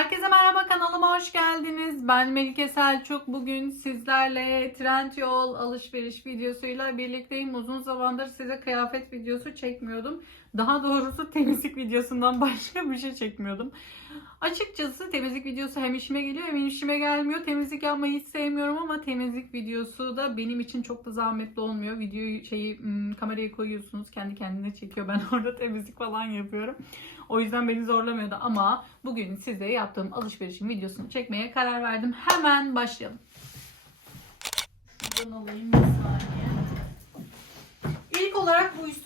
Herkese merhaba kanalıma hoş geldiniz. Ben Melike Selçuk. Bugün sizlerle Trendyol alışveriş videosuyla birlikteyim. Uzun zamandır size kıyafet videosu çekmiyordum. Daha doğrusu temizlik videosundan başka bir şey çekmiyordum. Açıkçası temizlik videosu hem işime geliyor hem işime gelmiyor. Temizlik yapmayı hiç sevmiyorum ama temizlik videosu da benim için çok da zahmetli olmuyor. Videoyu şeyi kamerayı koyuyorsunuz kendi kendine çekiyor. Ben orada temizlik falan yapıyorum. O yüzden beni zorlamıyordu ama bugün size yaptığım alışverişin videosunu çekmeye karar verdim. Hemen başlayalım. Şuradan alayım bir saniye.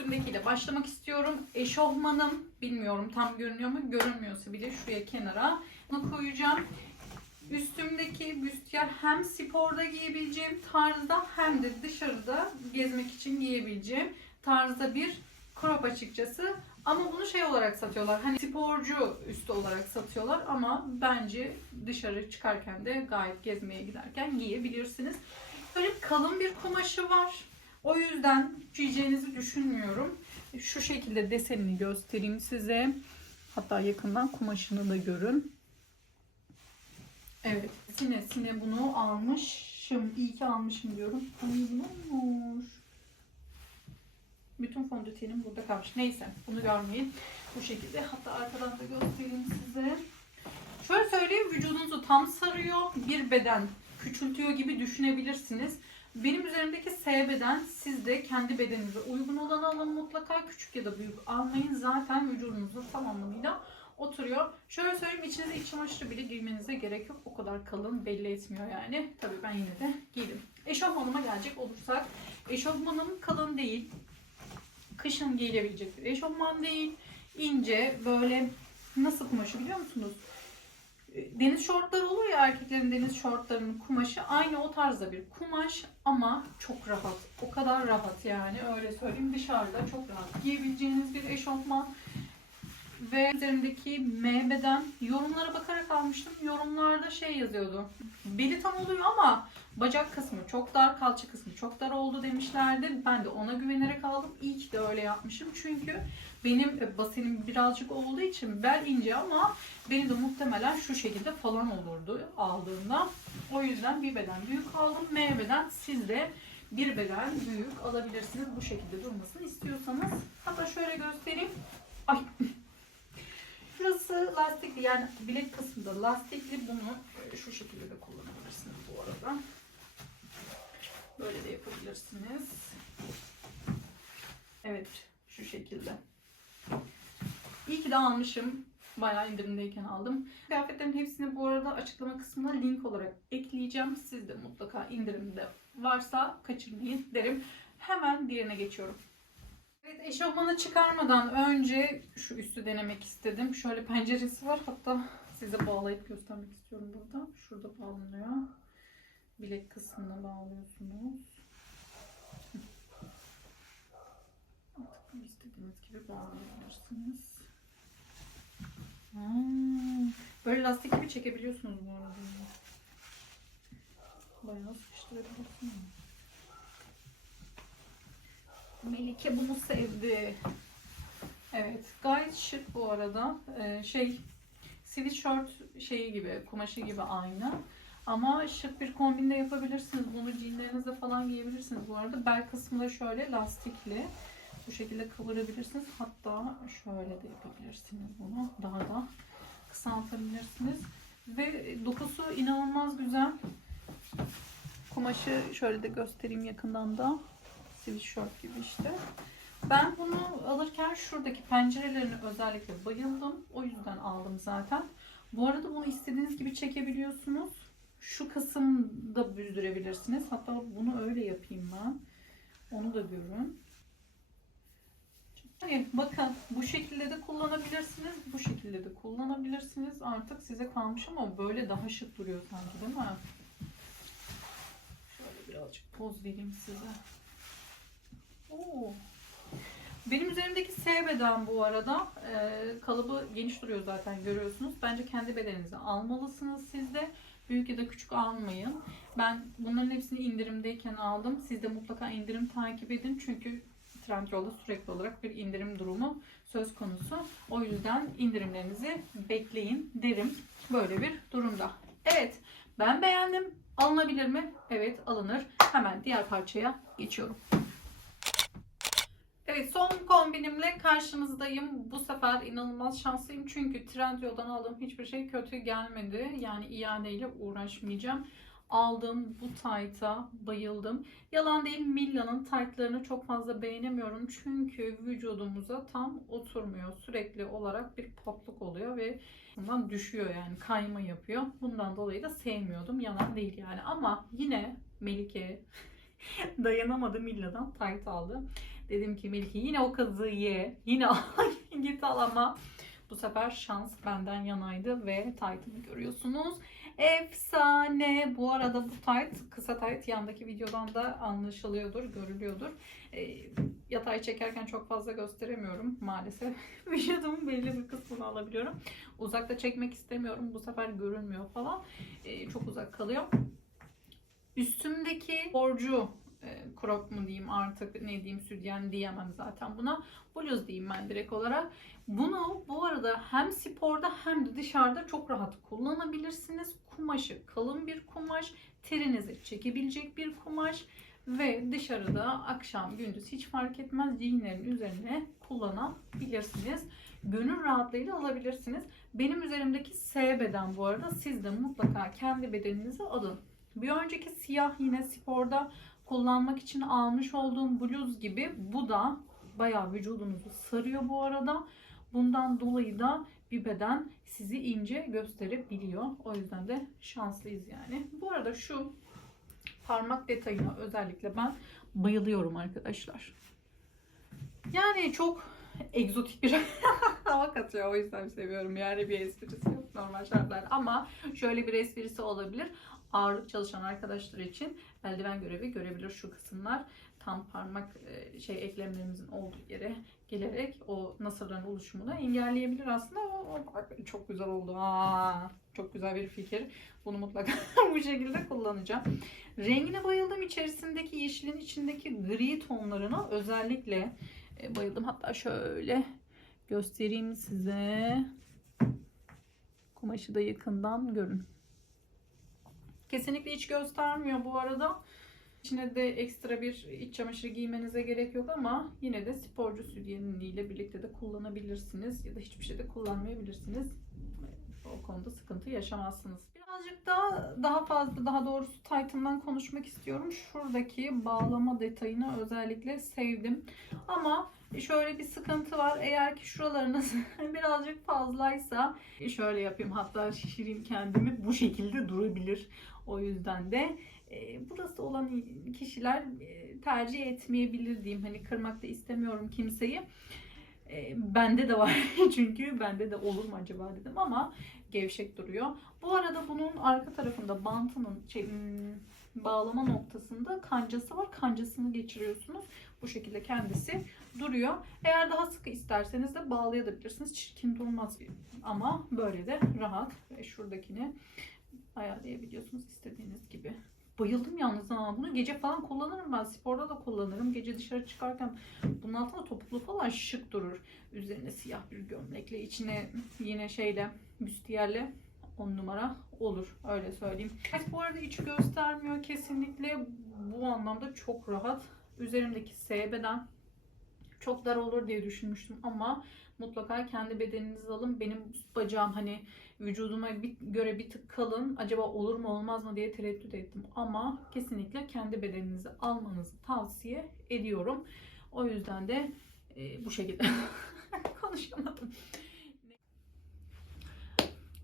Üstümdekiyle başlamak istiyorum. Eşofmanım. Bilmiyorum tam görünüyor mu? Görünmüyorsa bile şuraya kenara bunu koyacağım. Üstümdeki büstiyer hem sporda giyebileceğim tarzda hem de dışarıda gezmek için giyebileceğim tarzda bir crop açıkçası. Ama bunu şey olarak satıyorlar. Hani sporcu üstü olarak satıyorlar ama bence dışarı çıkarken de gayet gezmeye giderken giyebilirsiniz. Böyle kalın bir kumaşı var. O yüzden giyeceğinizi düşünmüyorum. Şu şekilde desenini göstereyim size. Hatta yakından kumaşını da görün. Evet. Sine sine bunu almışım. İyi ki almışım diyorum. Olmuş? Bütün fondötenim burada kalmış. Neyse bunu görmeyin. Bu şekilde. Hatta arkadan da göstereyim size. Şöyle söyleyeyim vücudunuzu tam sarıyor. Bir beden küçültüyor gibi düşünebilirsiniz. Benim üzerimdeki S beden siz de kendi bedeninize uygun olanı alın mutlaka. Küçük ya da büyük almayın. Zaten vücudunuzun tam anlamıyla oturuyor. Şöyle söyleyeyim içinize iç çamaşırı bile giymenize gerek yok. O kadar kalın belli etmiyor yani. Tabii ben yine de giydim. Eşofmanıma gelecek olursak. Eşofmanım kalın değil. Kışın giyilebilecek bir eşofman değil. İnce böyle nasıl kumaşı biliyor musunuz? Deniz şortları olur ya erkeklerin deniz şortlarının kumaşı aynı o tarzda bir kumaş ama çok rahat. O kadar rahat yani öyle söyleyeyim dışarıda çok rahat giyebileceğiniz bir eşofman. Ve üzerindeki M beden yorumlara bakarak almıştım. Yorumlarda şey yazıyordu. Beli tam oluyor ama bacak kısmı çok dar, kalça kısmı çok dar oldu demişlerdi. Ben de ona güvenerek aldım. İyi ki de öyle yapmışım. Çünkü benim basenim birazcık olduğu için bel ince ama beni de muhtemelen şu şekilde falan olurdu aldığımda. O yüzden bir beden büyük aldım. M beden siz de bir beden büyük alabilirsiniz. Bu şekilde durmasını istiyorsanız. Hatta şöyle göstereyim. Ay Şurası lastikli yani bilek kısmında lastikli bunu e, şu şekilde de kullanabilirsiniz bu arada. Böyle de yapabilirsiniz. Evet şu şekilde. İyi ki de almışım. Bayağı indirimdeyken aldım. Kıyafetlerin hepsini bu arada açıklama kısmına link olarak ekleyeceğim. Siz de mutlaka indirimde varsa kaçırmayın derim. Hemen diğerine geçiyorum. Evet eşofmanı çıkarmadan önce şu üstü denemek istedim. Şöyle penceresi var. Hatta size bağlayıp göstermek istiyorum burada. Şurada bağlanıyor. Bilek kısmına bağlıyorsunuz. Artık istediğiniz gibi bağlayabilirsiniz. Hmm, Böyle lastik gibi çekebiliyorsunuz bu arada. Bayağı sıkıştırabilirsiniz. Melike bunu sevdi. Evet, gayet şık bu arada. Ee, şey, sweatshirt şeyi gibi, kumaşı gibi aynı. Ama şık bir kombinle yapabilirsiniz. Bunu jeanlerinizle falan giyebilirsiniz bu arada. Bel kısmı şöyle lastikli. Bu şekilde kıvırabilirsiniz. Hatta şöyle de yapabilirsiniz bunu. Daha da kısaltabilirsiniz. Ve dokusu inanılmaz güzel. Kumaşı şöyle de göstereyim yakından da sweatshirt gibi işte. Ben bunu alırken şuradaki pencerelerine özellikle bayıldım. O yüzden aldım zaten. Bu arada bunu istediğiniz gibi çekebiliyorsunuz. Şu kısımda büzdürebilirsiniz. Hatta bunu öyle yapayım ben. Onu da görün. Hani bakın bu şekilde de kullanabilirsiniz. Bu şekilde de kullanabilirsiniz. Artık size kalmış ama böyle daha şık duruyor sanki değil mi? Şöyle birazcık poz vereyim size. Oo. Benim üzerimdeki S beden bu arada. Ee, kalıbı geniş duruyor zaten görüyorsunuz. Bence kendi bedeninizi almalısınız siz de. Büyük ya da küçük almayın. Ben bunların hepsini indirimdeyken aldım. Siz de mutlaka indirim takip edin. Çünkü Trendyol'da sürekli olarak bir indirim durumu söz konusu. O yüzden indirimlerinizi bekleyin derim. böyle bir durumda. Evet ben beğendim. Alınabilir mi? Evet alınır. Hemen diğer parçaya geçiyorum. Evet son kombinimle karşınızdayım. Bu sefer inanılmaz şanslıyım çünkü Trendyol'dan aldığım hiçbir şey kötü gelmedi. Yani iadeyle uğraşmayacağım. Aldığım bu tayta bayıldım. Yalan değil Milla'nın taytlarını çok fazla beğenemiyorum. Çünkü vücudumuza tam oturmuyor. Sürekli olarak bir patluk oluyor ve bundan düşüyor yani kayma yapıyor. Bundan dolayı da sevmiyordum. Yalan değil yani. Ama yine Melike dayanamadı Milla'dan tayt aldı. Dedim ki Melike yine o kazığı ye. Yine git al ama bu sefer şans benden yanaydı ve taytımı görüyorsunuz. Efsane. Bu arada bu tayt kısa tayt yandaki videodan da anlaşılıyordur, görülüyordur. E, yatay çekerken çok fazla gösteremiyorum maalesef. Vücudumun belli bir kısmını alabiliyorum. Uzakta çekmek istemiyorum. Bu sefer görünmüyor falan. E, çok uzak kalıyor. Üstümdeki borcu crop mu diyeyim artık ne diyeyim sütyen diyemem zaten buna. Bluz diyeyim ben direkt olarak. Bunu bu arada hem sporda hem de dışarıda çok rahat kullanabilirsiniz. Kumaşı kalın bir kumaş, terinizi çekebilecek bir kumaş ve dışarıda akşam gündüz hiç fark etmez jeanlerin üzerine kullanabilirsiniz. Gönül rahatlığıyla alabilirsiniz. Benim üzerimdeki S beden bu arada siz de mutlaka kendi bedeninize alın. Bir önceki siyah yine sporda kullanmak için almış olduğum bluz gibi bu da bayağı vücudunuzu sarıyor bu arada. Bundan dolayı da bir beden sizi ince gösterebiliyor. O yüzden de şanslıyız yani. Bu arada şu parmak detayına özellikle ben bayılıyorum arkadaşlar. Yani çok egzotik bir hava katıyor. O yüzden seviyorum. Yani bir esprisi yok normal şartlar. Ama şöyle bir esprisi olabilir. Ağırlık çalışan arkadaşlar için eldiven görevi görebilir şu kısımlar. Tam parmak e, şey eklemlerimizin olduğu yere gelerek o nasırların oluşumunu engelleyebilir aslında. O, o bak, çok güzel oldu. Aa, çok güzel bir fikir. Bunu mutlaka bu şekilde kullanacağım. Rengine bayıldım. İçerisindeki yeşilin içindeki gri tonlarına özellikle e, bayıldım. Hatta şöyle göstereyim size. Kumaşı da yakından görün. Kesinlikle hiç göstermiyor bu arada. İçine de ekstra bir iç çamaşırı giymenize gerek yok ama yine de sporcu sütyeniyle birlikte de kullanabilirsiniz ya da hiçbir şey de kullanmayabilirsiniz. O konuda sıkıntı yaşamazsınız. Birazcık daha daha fazla daha doğrusu Titan'dan konuşmak istiyorum. Şuradaki bağlama detayını özellikle sevdim. Ama şöyle bir sıkıntı var. Eğer ki şuralarınız birazcık fazlaysa şöyle yapayım hatta şişireyim kendimi bu şekilde durabilir. O yüzden de e, burası olan kişiler e, tercih etmeyebilir diyeyim. Hani kırmak da istemiyorum kimseyi. E, bende de var çünkü bende de olur mu acaba dedim ama gevşek duruyor. Bu arada bunun arka tarafında bantının şey, hmm, bağlama noktasında kancası var. Kancasını geçiriyorsunuz. Bu şekilde kendisi duruyor. Eğer daha sıkı isterseniz de bağlayabilirsiniz. Çirkin durmaz ama böyle de rahat. Ve şuradakini ayarlayabiliyorsunuz istediğiniz gibi. Bayıldım yalnız ha. Bunu gece falan kullanırım ben. Sporda da kullanırım. Gece dışarı çıkarken bunun altında topuklu falan şık durur. Üzerine siyah bir gömlekle içine yine şeyle büstiyerle 10 numara olur. Öyle söyleyeyim. Bu arada hiç göstermiyor kesinlikle. Bu anlamda çok rahat. Üzerimdeki S beden çok dar olur diye düşünmüştüm ama mutlaka kendi bedeninizi alın. Benim bacağım hani vücuduma bir, göre bir tık kalın. Acaba olur mu olmaz mı diye tereddüt ettim. Ama kesinlikle kendi bedeninizi almanızı tavsiye ediyorum. O yüzden de e, bu şekilde konuşamadım.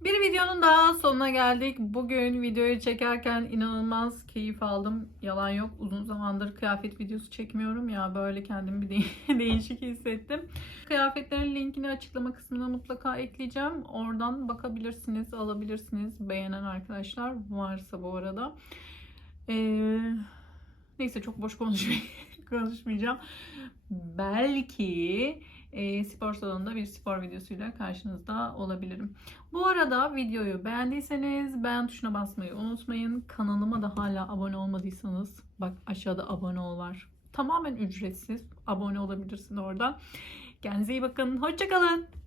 Bir videonun daha sonuna geldik. Bugün videoyu çekerken inanılmaz keyif aldım. Yalan yok. Uzun zamandır kıyafet videosu çekmiyorum ya. Böyle kendimi bir de- değişik hissettim. Kıyafetlerin linkini açıklama kısmına mutlaka ekleyeceğim. Oradan bakabilirsiniz, alabilirsiniz. Beğenen arkadaşlar varsa bu arada. Ee, neyse çok boş konuşmayacağım. Belki e, spor salonunda bir spor videosuyla karşınızda olabilirim. Bu arada videoyu beğendiyseniz beğen tuşuna basmayı unutmayın. Kanalıma da hala abone olmadıysanız bak aşağıda abone ol var. Tamamen ücretsiz. Abone olabilirsin oradan. Kendinize iyi bakın. Hoşçakalın.